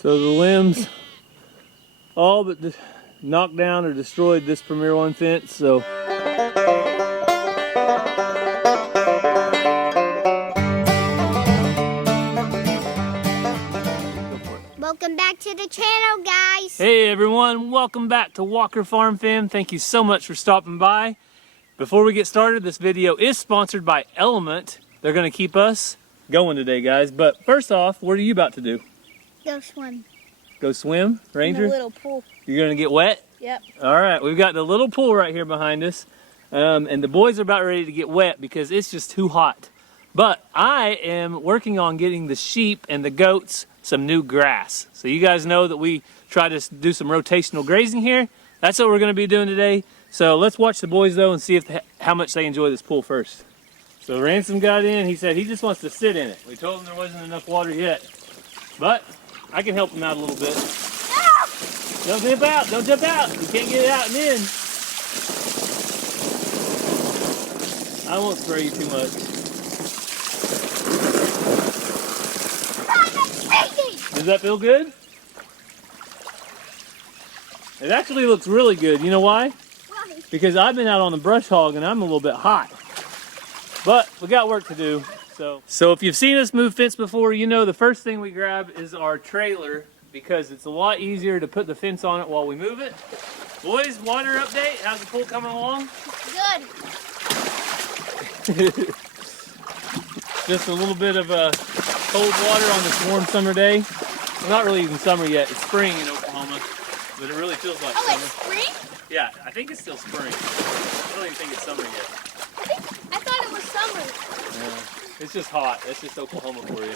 So the limbs all but knocked down or destroyed this Premier One fence. So welcome back to the channel, guys. Hey everyone, welcome back to Walker Farm Fam. Thank you so much for stopping by. Before we get started, this video is sponsored by Element. They're going to keep us going today, guys. But first off, what are you about to do? Go swim. Go swim, Ranger? In the little pool. You're going to get wet? Yep. All right, we've got the little pool right here behind us. And the boys are about ready to get wet because it's just too hot. But I am working on getting the sheep and the goats some new grass. So you guys know that we try to do some rotational grazing here. That's what we're going to be doing today. So let's watch the boys though and see how much they enjoy this pool first. So Ransom got in. He said he just wants to sit in it. We told him there wasn't enough water yet. But I can help him out a little bit. No! Don't jump out. Don't jump out. You can't get it out and in. I won't spray you too much. Does that feel good? It actually looks really good. You know why? Why? Because I've been out on the brush hog and I'm a little bit hot. But we got work to do. So if you've seen us move fence before, you know the first thing we grab is our trailer because it's a lot easier to put the fence on it while we move it. Boys, water update. How's the pool coming along? Good. Just a little bit of cold water on this warm summer day. Well, not really even summer yet. It's spring in Oklahoma, but it really feels like summer. It's spring? Yeah, I think it's still spring. I don't even think it's summer yet. I thought it was summer. Yeah, it's just hot. That's just Oklahoma for you.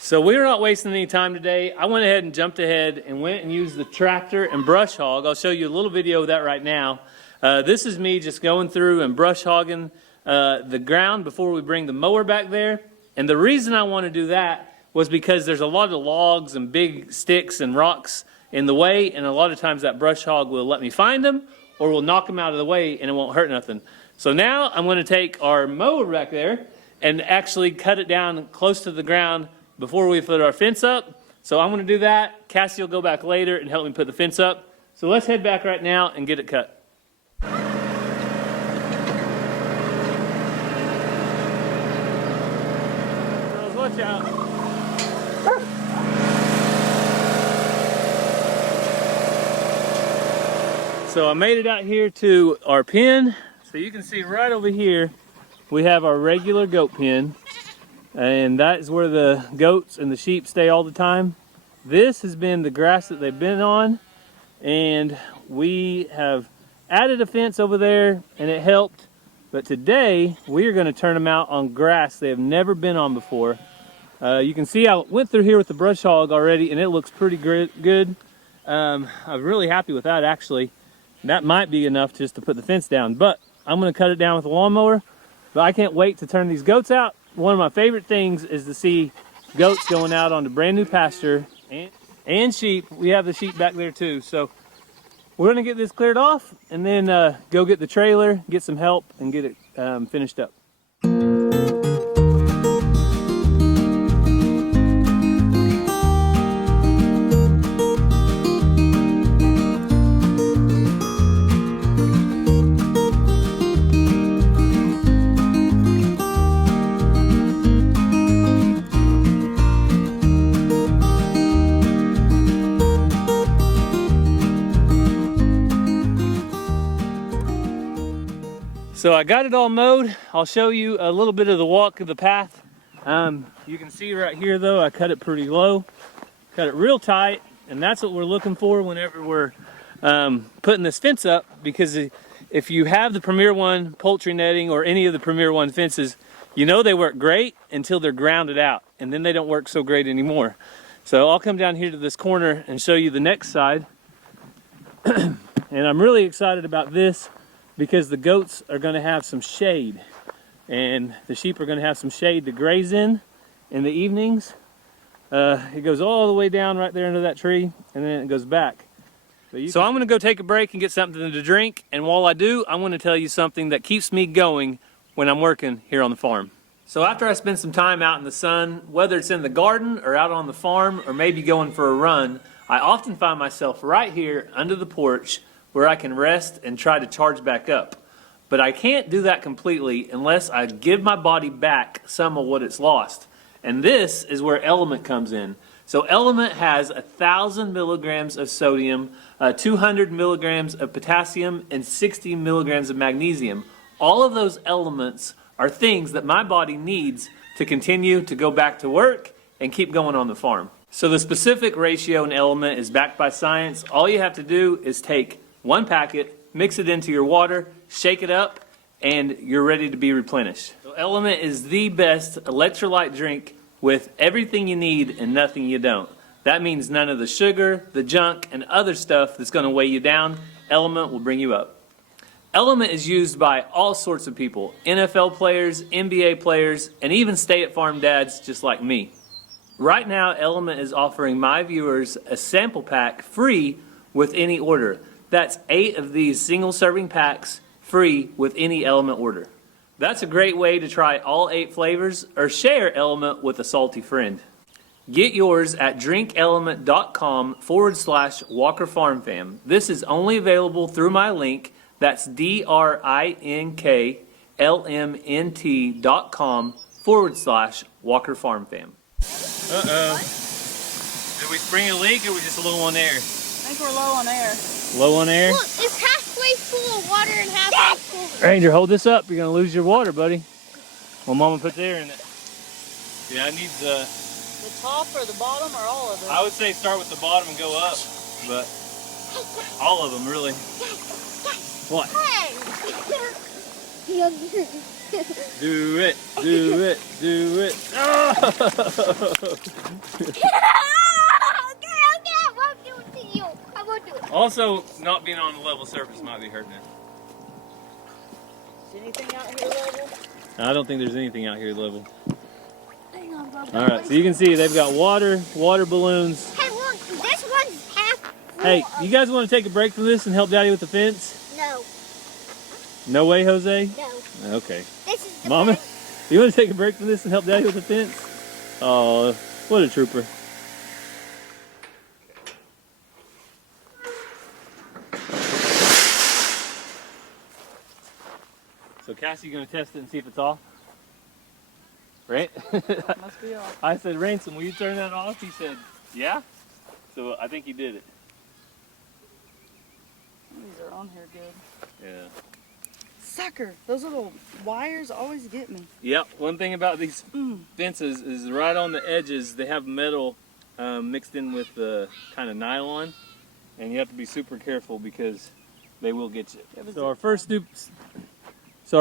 So we're not wasting any time today. I went ahead and jumped ahead and went and used the tractor and brush hog. I'll show you a little video of that right now. This is me just going through and brush hogging the ground before we bring the mower back there. And the reason I want to do that was because there's a lot of logs and big sticks and rocks in the way, and a lot of times that brush hog will let me find them or will knock them out of the way and it won't hurt nothing. So now I'm going to take our mower back there and actually cut it down close to the ground before we put our fence up. So I'm going to do that. Cassie will go back later and help me put the fence up. So let's head back right now and get it cut. Girls, watch out. So I made it out here to our pen. So you can see right over here, we have our regular goat pen. And that is where the goats and the sheep stay all the time. This has been the grass that they've been on. And we have added a fence over there and it helped. But today, we are going to turn them out on grass they have never been on before. You can see I went through here with the brush hog already and it looks pretty good. I'm really happy with that actually. That might be enough just to put the fence down, but I'm going to cut it down with a lawnmower. But I can't wait to turn these goats out. One of my favorite things is to see goats going out onto brand new pasture and sheep. We have the sheep back there too. So we're going to get this cleared off and then go get the trailer, get some help, and get it finished up. So I got it all mowed. I'll show you a little bit of the walk of the path. You can see right here though, I cut it pretty low, cut it real tight, and that's what we're looking for whenever we're putting this fence up, because if you have the Premier One poultry netting or any of the Premier One fences, you know they work great until they're grounded out, and then they don't work so great anymore. So I'll come down here to this corner and show you the next side. And I'm really excited about this, because the goats are going to have some shade and the sheep are going to have some shade to graze in the evenings. It goes all the way down right there into that tree and then it goes back. So I'm going to go take a break and get something to drink, and while I do, I'm going to tell you something that keeps me going when I'm working here on the farm. So after I spend some time out in the sun, whether it's in the garden or out on the farm or maybe going for a run, I often find myself right here under the porch where I can rest and try to charge back up. But I can't do that completely unless I give my body back some of what it's lost. And this is where Element comes in. So Element has 1,000 milligrams of sodium, 200 milligrams of potassium, and 60 milligrams of magnesium. All of those elements are things that my body needs to continue to go back to work and keep going on the farm. So the specific ratio in Element is backed by science. All you have to do is take one packet, mix it into your water, shake it up, and you're ready to be replenished. So Element is the best electrolyte drink with everything you need and nothing you don't. That means none of the sugar, the junk, and other stuff that's going to weigh you down. Element will bring you up. Element is used by all sorts of people, NFL players, NBA players, and even stay-at-farm dads just like me. Right now, Element is offering my viewers a sample pack free with any order. That's 8 of these single-serving packs free with any Element order. That's a great way to try all 8 flavors or share Element with a salty friend. Get yours at drinkelement.com/Walker Farm Fam. This is only available through my link. That's DRINKELMNT.com/Walker Farm Fam. Uh-oh. Did we spring a leak or we just a little on air? I think we're low on air. Low on air? Look, it's halfway full of water and halfway full. Ranger, hold this up. You're going to lose your water, buddy. Well, Mama puts air in it. Yeah, it needs The top or the bottom or all of it? I would say start with the bottom and go up, but all of them, really. What? Hey! Do it, do it, do it. Oh! Okay, I won't do it to you. I won't do it. Also, not being on a level surface might be hurting it. Is anything out here level? I don't think there's anything out here level. Hang on, Bob. All right, so you can see they've got water balloons. Hey, look, this one's half full. Hey, you guys want to take a break from this and help Daddy with the fence? No, No way, Jose? no. Okay. This is the Mama, first. you want to take a break from this and help Daddy with the fence? Oh, what a trooper. So Cassie, you going to test it and see if it's off? Right? Must be off. I said, Ransom, will you turn that off? He said, yeah. So I think he did it. These are on here good. Yeah. Sucker! Those little wires always get me. Yep. One thing about these fences is right on the edges, they have metal mixed in with kind of nylon. And you have to be super careful because they will get you. So our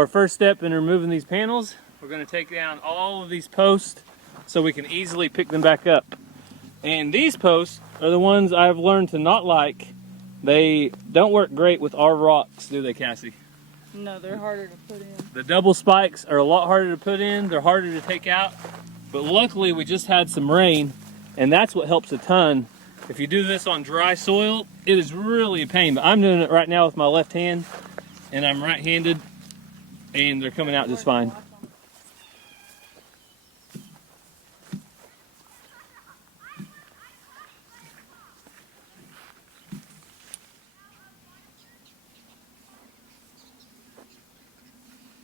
first step in removing these panels, we're going to take down all of these posts so we can easily pick them back up. And these posts are the ones I've learned to not like. They don't work great with our rocks, do they, Cassie? No, they're harder to put in. The double spikes are a lot harder to put in. They're harder to take out. But luckily we just had some rain, and that's what helps a ton. If you do this on dry soil, it is really a pain. But I'm doing it right now with my left hand, and I'm right-handed, and they're coming out just fine.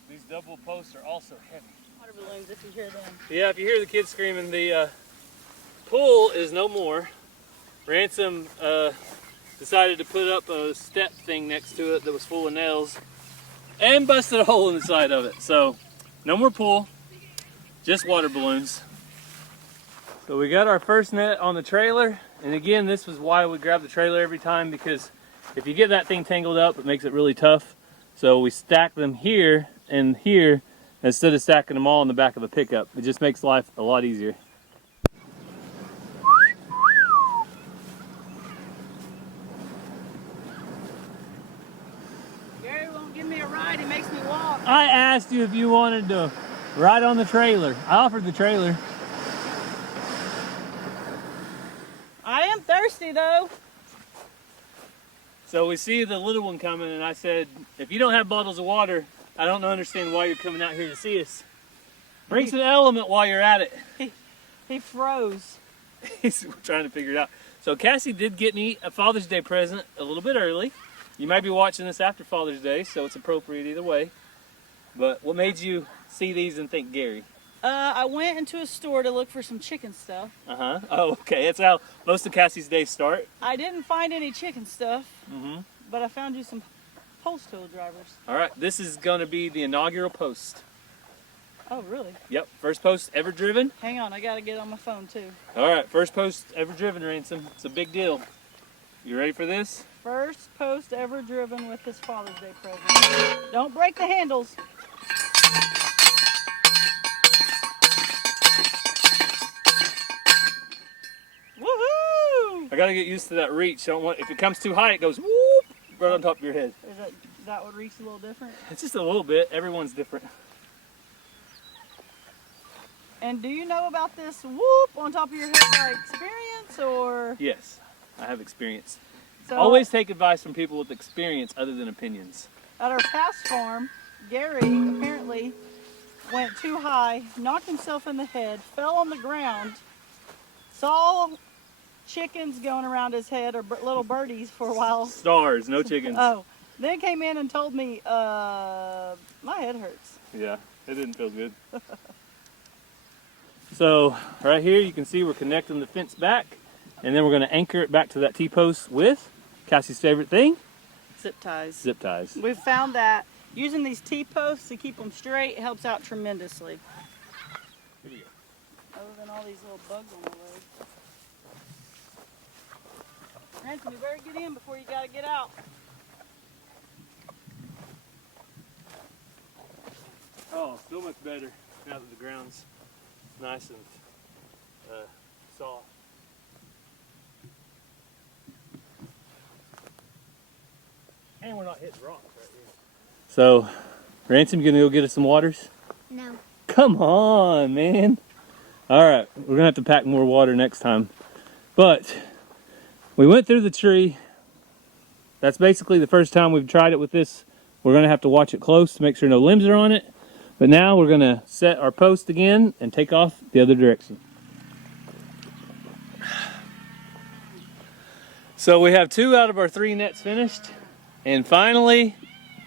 These double posts are also heavy. Water balloons if you hear them. Yeah, if you hear the kids screaming, the pool is no more. Ransom decided to put up a step thing next to it that was full of nails and busted a hole in the side of it. So no more pool, just water balloons. So we got our first net on the trailer, and again, this was why we grab the trailer every time, because if you get that thing tangled up, it makes it really tough. So we stack them here and here instead of stacking them all in the back of the pickup. It just makes life a lot easier. Gary won't give me a ride. He makes me walk. I asked you if you wanted to ride on the trailer. I offered the trailer. I am thirsty though. So we see the little one coming, and I said, if you don't have bottles of water, I don't understand why you're coming out here to see us. Bring some element while you're at it. He froze. He's trying to figure it out. So Cassie did get me a Father's Day present a little bit early. You might be watching this after Father's Day, so it's appropriate either way. But what made you see these and think Gary? I went into a store to look for some chicken stuff. Uh-huh. Oh, okay. That's how most of Cassie's days start. I didn't find any chicken stuff, Mm-hmm. but I found you some post tool drivers. All right. This is going to be the inaugural post. Oh, really? Yep. First post ever driven. Hang on, I gotta get on my phone too. All right. First post ever driven, Ransom. It's a big deal. You ready for this? First post ever driven with this Father's Day present. Don't break the handles. Woohoo! I got to get used to that reach. I don't want, if it comes too high, it goes whoop right on top of your head. Is that would reach a little different? It's just a little bit. Everyone's different. And do you know about this whoop on top of your head by experience or? Yes, I have experience. So, Always take advice from people with experience other than opinions. at our past farm, Gary apparently went too high, knocked himself in the head, fell on the ground, saw chickens going around his head or little birdies for a while. Stars, no chickens. Oh, then came in and told me, my head hurts. Yeah, it didn't feel good. So right here you can see we're connecting the fence back, and then we're going to anchor it back to that T-post with Cassie's favorite thing, Zip ties. zip ties. We've found that using these T-posts to keep them straight helps out tremendously. Here we go. Other than all these little bugs on the leg. Ransom, you better get in before you gotta get out. Oh, so much better now that the ground's nice and soft. And we're not hitting rocks right here. So, Ransom, you gonna go get us some waters? No. Come on, man. All right, we're gonna have to pack more water next time. But we went through the tree. That's basically the first time we've tried it with this. We're gonna have to watch it close to make sure no limbs are on it. But now we're gonna set our post again and take off the other direction. So we have 2 out of our 3 nets finished. And finally,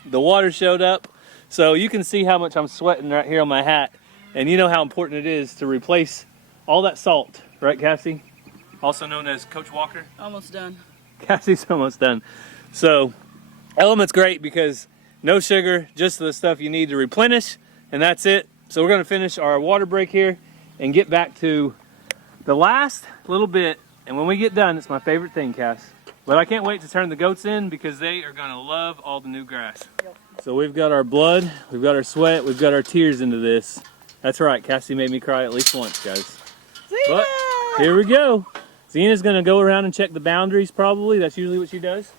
the water showed up. So you can see how much I'm sweating right here on my hat. And you know how important it is to replace all that salt. Right, Cassie? Also known as Coach Walker. Almost done. Cassie's almost done. So, Element's great because no sugar, just the stuff you need to replenish. And that's it. So we're going to finish our water break here and get back to the last little bit. And when we get done, it's my favorite thing, Cass. But I can't wait to turn the goats in because they are going to love all the new grass. Yep. So we've got our blood, we've got our sweat, we've got our tears into this. That's right, Cassie made me cry at least once, guys. Zena! But here we go. Zena's going to go around and check the boundaries probably. That's usually what she does.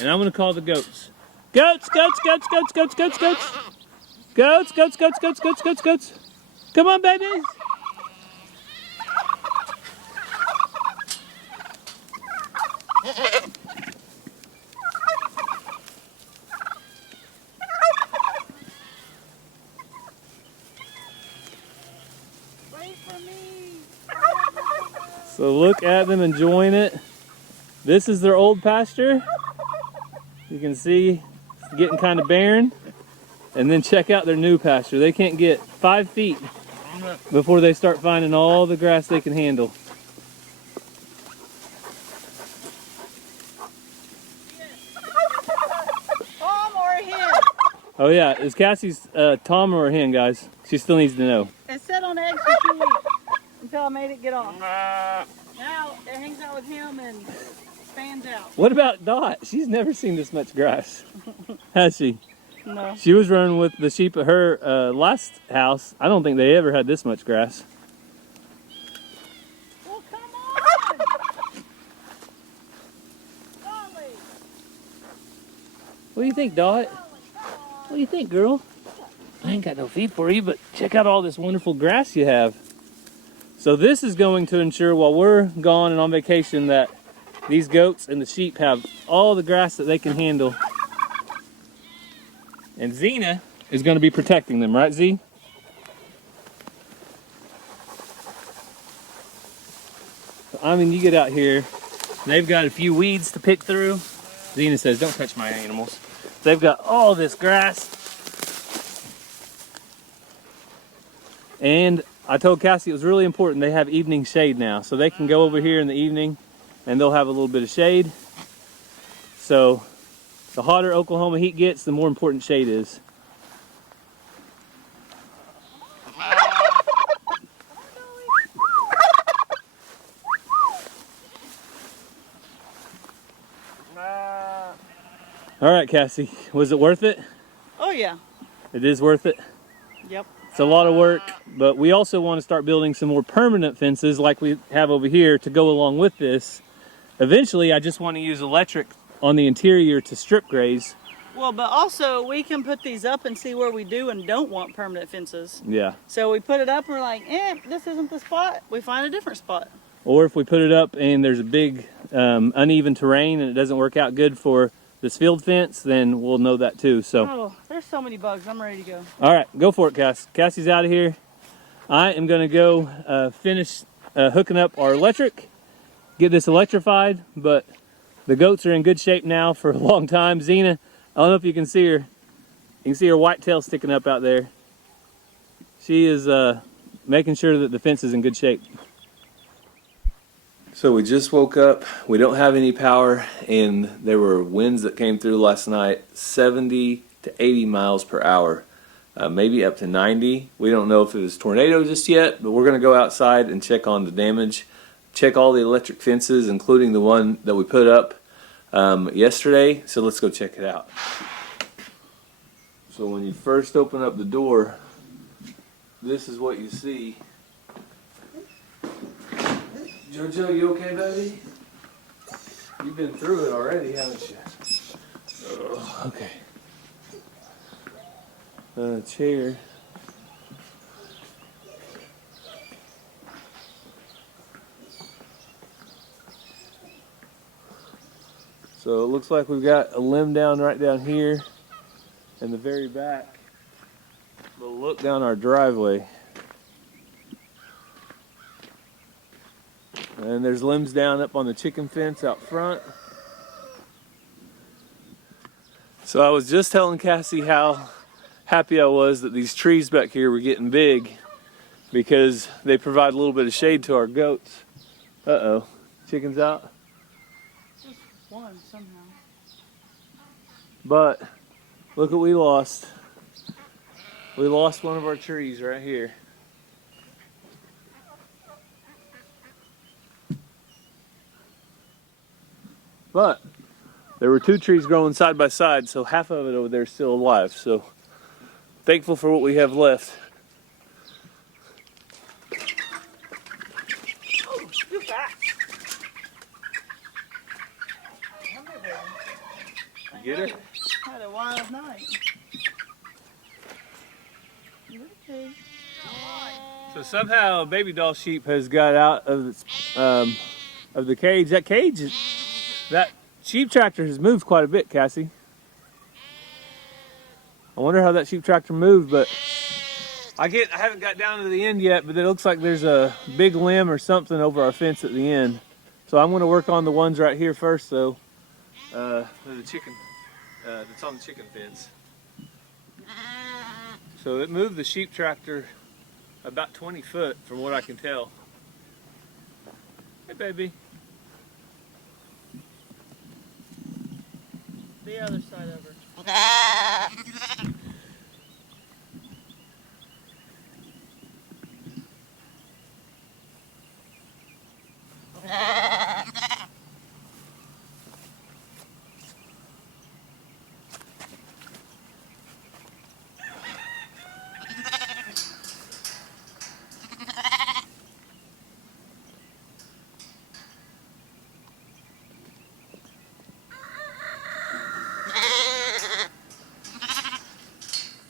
And I'm going to call the goats. Goats, goats, goats, goats, goats, goats, goats. Goats, goats, goats, goats, goats, goats, goats. Come on, babies. Wait for me! So look at them enjoying it. This is their old pasture. You can see it's getting kind of barren. And then check out their new pasture. They can't get 5 feet before they start finding all the grass they can handle. Tom or a hen? Oh yeah, is Cassie's Tom or a hen, guys? She still needs to know. It sat on eggs for 2 weeks until I made it get off. Now it hangs out with him and fans out. What about Dot? She's never seen this much grass, has she? No. She was running with the sheep at her last house. I don't think they ever had this much grass. Well, come on! Golly! What do you think, Dot? What do you think, girl? I ain't got no feed for you, but check out all this wonderful grass you have. So this is going to ensure while we're gone and on vacation that these goats and the sheep have all the grass that they can handle. And Zena is going to be protecting them, right, Z? I mean, you get out here, they've got a few weeds to pick through. Zena says, don't touch my animals. They've got all this grass. And I told Cassie it was really important they have evening shade now. So they can go over here in the evening and they'll have a little bit of shade. So the hotter Oklahoma heat gets, the more important shade is. All right, Cassie, was it worth it? Oh yeah. It is worth it. Yep. It's a lot of work, but we also want to start building some more permanent fences like we have over here to go along with this. Eventually, I just want to use electric on the interior to strip graze. Well, but also we can put these up and see where we do and don't want permanent fences. Yeah. So we put it up and we're like, this isn't the spot. We find a different spot. Or if we put it up and there's a big uneven terrain and it doesn't work out good for this field fence, then we'll know that too. So. Oh, there's so many bugs. I'm ready to go. All right, go for it, Cass. Cassie's out of here. I am going to go finish hooking up our electric, get this electrified, but the goats are in good shape now for a long time. Zena, I don't know if you can see her. You can see her white tail sticking up out there. She is making sure that the fence is in good shape. So we just woke up. We don't have any power, and there were winds that came through last night, 70 to 80 miles per hour, maybe up to 90. We don't know if it was tornado just yet, but we're going to go outside and check on the damage, check all the electric fences, including the one that we put up yesterday. So let's go check it out. So when you first open up the door, this is what you see. Jojo, you okay, baby? You've been through it already, haven't you? Oh, okay. Chair. So it looks like we've got a limb down right down here in the very back. But look down our driveway. And there's limbs down up on the chicken fence out front. So I was just telling Cassie how happy I was that these trees back here were getting big because they provide a little bit of shade to our goats. Uh-oh, chicken's out. Just one somehow. But look what we lost. We lost one of our trees right here. But there were two trees growing side by side, so half of it over there is still alive. So thankful for what we have left. Oh, you're back. Get her? I had a wild night. You're okay. So somehow a baby doll sheep has got out of the cage. That sheep tractor has moved quite a bit, Cassie. I wonder how that sheep tractor moved, but I haven't got down to the end yet, but it looks like there's a big limb or something over our fence at the end. So I'm going to work on the ones right here first, though. The chicken that's on the chicken fence. So it moved the sheep tractor about 20 foot from what I can tell. Hey, baby. The other side over.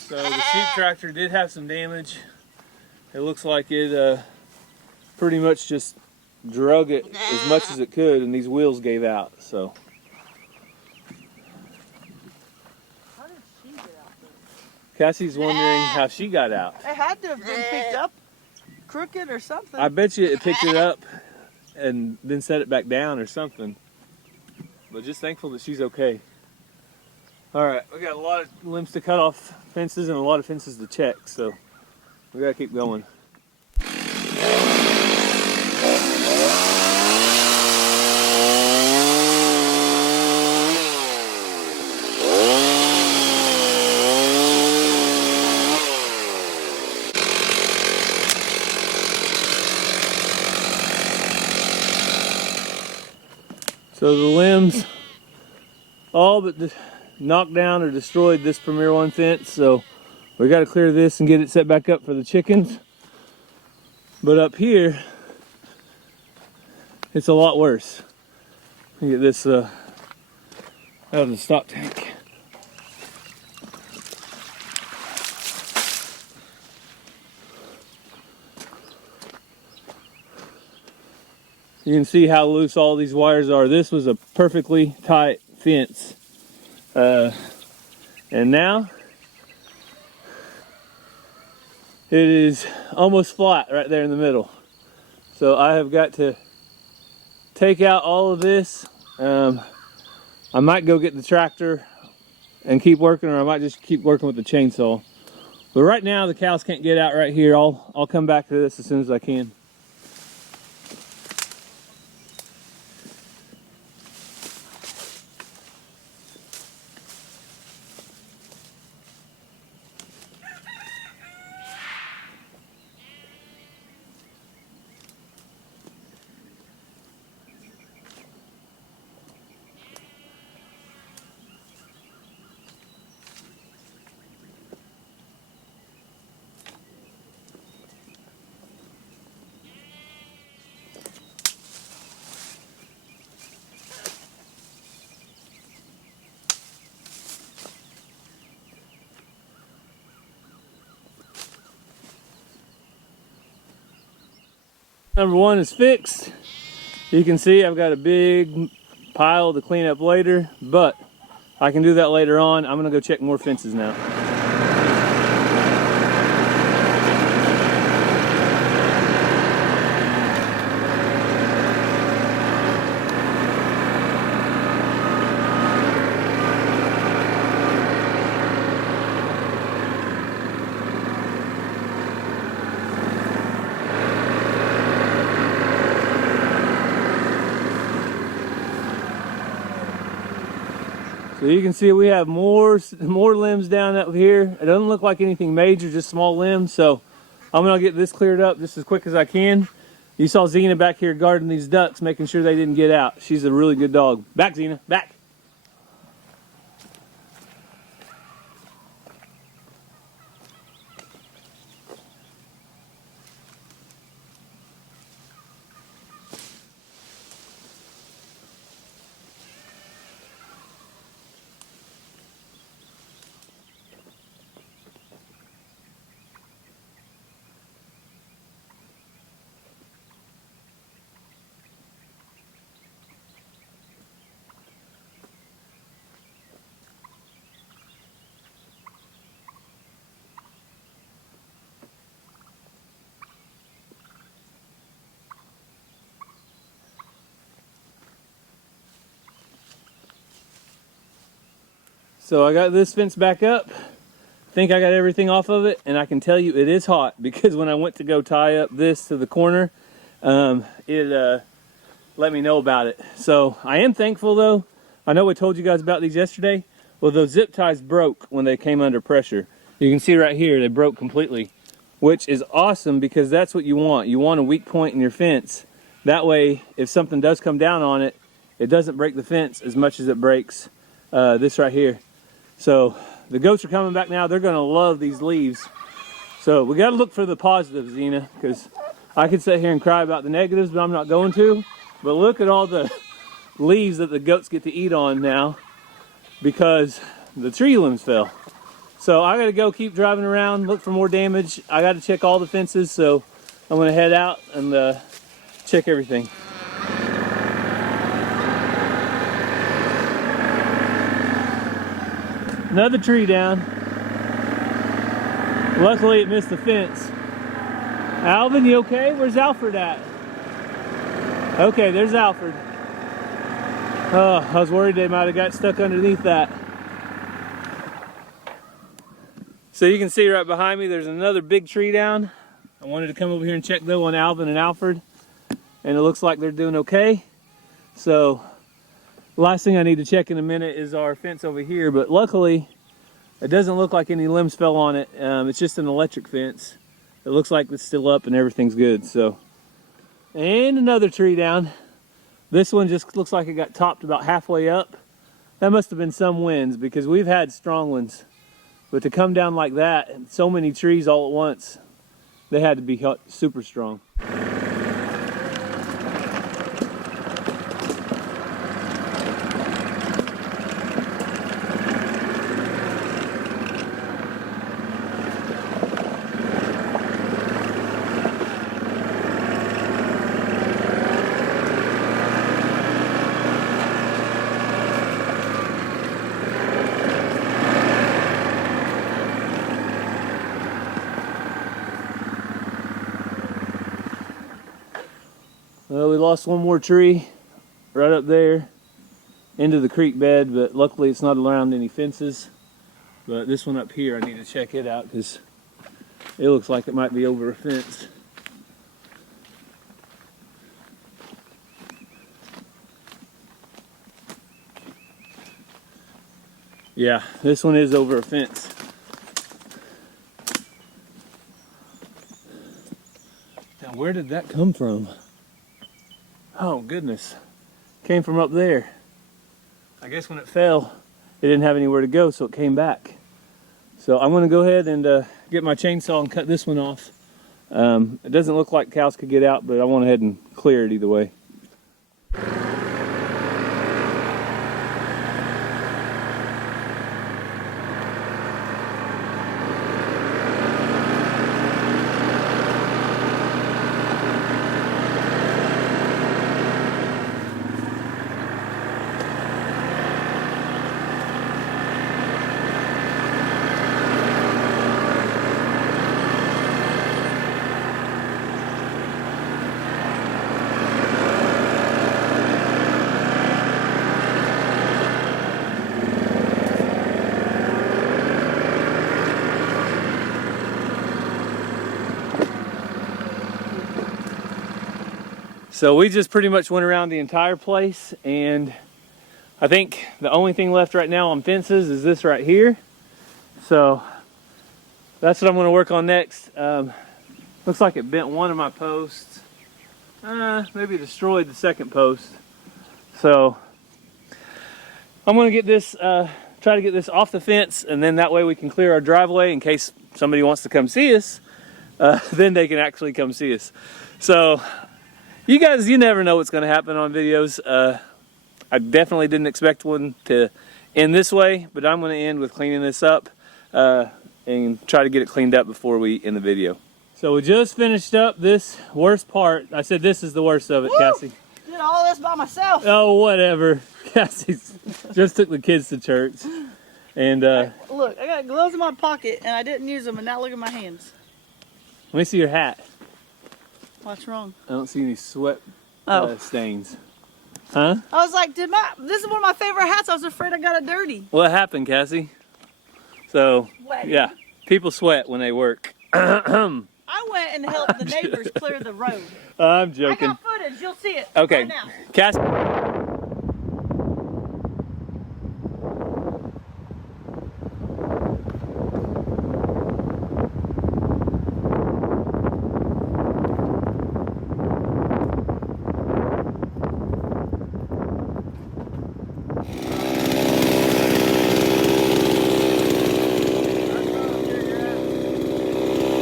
So the sheep tractor did have some damage. It looks like it pretty much just drug it as much as it could, and these wheels gave out. So How did she get out there? Cassie's wondering how she got out. It had to have been picked up crooked or something. I bet you it picked it up and then set it back down or something. But just thankful that she's okay. All right, we got a lot of limbs to cut off fences and a lot of fences to check, so we gotta keep going. So the limbs all but knocked down or destroyed this Premier One fence, so we got to clear this and get it set back up for the chickens. But up here, it's a lot worse. Let me get this out of the stock tank. You can see how loose all these wires are. This was a perfectly tight fence. And now it is almost flat right there in the middle. So I have got to take out all of this. I might go get the tractor and keep working, or I might just keep working with the chainsaw. But right now the cows can't get out right here. I'll come back to this as soon as I can. Number one is fixed. You can see I've got a big pile to clean up later, but I can do that later on. I'm gonna go check more fences now. So you can see we have more limbs down up here. It doesn't look like anything major, just small limbs. So I'm gonna get this cleared up just as quick as I can. You saw Xena back here guarding these ducks, making sure they didn't get out. She's a really good dog. Back, Xena, back. So I got this fence back up. Think I got everything off of it, and I can tell you it is hot because when I went to go tie up this to the corner, it let me know about it. So I am thankful though. I know I told you guys about these yesterday. Well, those zip ties broke when they came under pressure. You can see right here, they broke completely, which is awesome because that's what you want. You want a weak point in your fence. That way, if something does come down on it, it doesn't break the fence as much as it breaks this right here. So the goats are coming back now. They're gonna love these leaves. So we gotta look for the positives, Xena, because I could sit here and cry about the negatives, but I'm not going to. But look at all the leaves that the goats get to eat on now because the tree limbs fell. So I gotta go keep driving around, look for more damage. I gotta check all the fences, so I'm gonna head out and check everything. Another tree down. Luckily it missed the fence. Alvin, you okay? Where's Alfred at? Okay, there's Alfred. Oh, I was worried they might have got stuck underneath that. So you can see right behind me, there's another big tree down. I wanted to come over here and check though on Alvin and Alfred, and it looks like they're doing okay. So the last thing I need to check in a minute is our fence over here, but luckily it doesn't look like any limbs fell on it. It's just an electric fence. It looks like it's still up and everything's good. So, and another tree down. This one just looks like it got topped about halfway up. That must have been some winds because we've had strong ones. But to come down like that, and so many trees all at once, they had to be super strong. Well, we lost one more tree right up there into the creek bed, but luckily it's not around any fences. But this one up here, I need to check it out because it looks like it might be over a fence. Yeah, this one is over a fence. Now, where did that come from? Oh goodness, came from up there. I guess when it fell, it didn't have anywhere to go, so it came back. So I'm gonna go ahead and get my chainsaw and cut this one off. It doesn't look like cows could get out, but I went ahead and clear it either way. So we just pretty much went around the entire place, and I think the only thing left right now on fences is this right here. So that's what I'm going to work on next. Looks like it bent one of my posts. Maybe destroyed the second post. So I'm going to get this, try to get this off the fence, and then that way we can clear our driveway in case somebody wants to come see us. Then they can actually come see us. So you guys, you never know what's going to happen on videos. I definitely didn't expect one to end this way, but I'm going to end with cleaning this up and try to get it cleaned up before we end the video. So we just finished up this worst part. I said this is the worst of it. Woo! Cassie. Did all this by myself. Oh, whatever. Cassie just took the kids to church. And look, I got gloves in my pocket and I didn't use them, and now look at my hands. Let me see your hat. What's wrong? I don't see any sweat stains. Huh? I was like, this is one of my favorite hats. I was afraid I got it dirty. What happened, Cassie? So, Sweating. yeah, people sweat when they work. I went and helped the neighbors clear the road. I'm joking. I got footage. You'll see it. Okay, Right now. Cassie.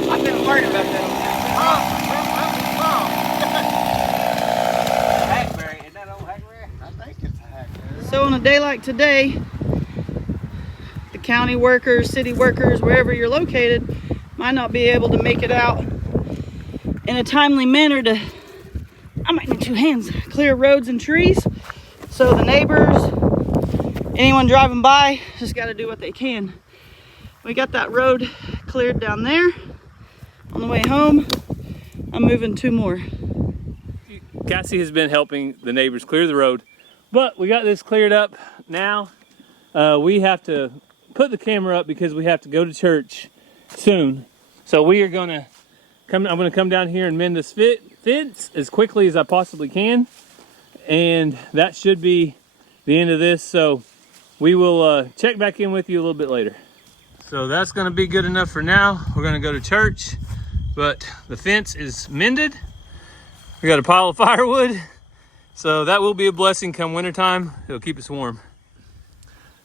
I've been worried about that. Hackberry, is that old hackberry? I think it's a hackberry. So on a day like today, the county workers, city workers, wherever you're located, might not be able to make it out in a timely manner to, I might need two hands, clear roads and trees. So the neighbors, anyone driving by, just got to do what they can. We got that road cleared down there. On the way home, I'm moving two more. Cassie has been helping the neighbors clear the road, but we got this cleared up now. We have to put the camera up because we have to go to church soon. So we are gonna I'm gonna come down here and mend this fence as quickly as I possibly can. And that should be the end of this. So we will check back in with you a little bit later. So that's gonna be good enough for now. We're gonna go to church, but the fence is mended. We got a pile of firewood. So that will be a blessing come wintertime. It'll keep us warm.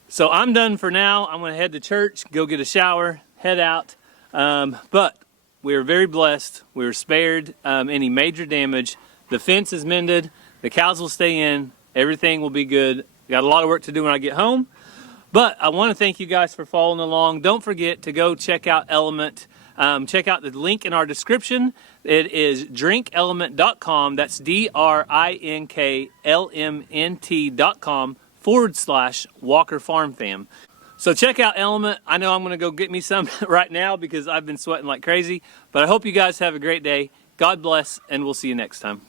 So I'm done for now. I'm gonna head to church, go get a shower, head out. But we are very blessed. We were spared any major damage. The fence is mended. The cows will stay in. Everything will be good. Got a lot of work to do when I get home. But I want to thank you guys for following along. Don't forget to go check out Element. Check out the link in our description. It is drinkelement.com. That's DRINKLMNT.com/Walker Farm Fam. So check out Element. I know I'm going to go get me some right now because I've been sweating like crazy. But I hope you guys have a great day. God bless, and we'll see you next time.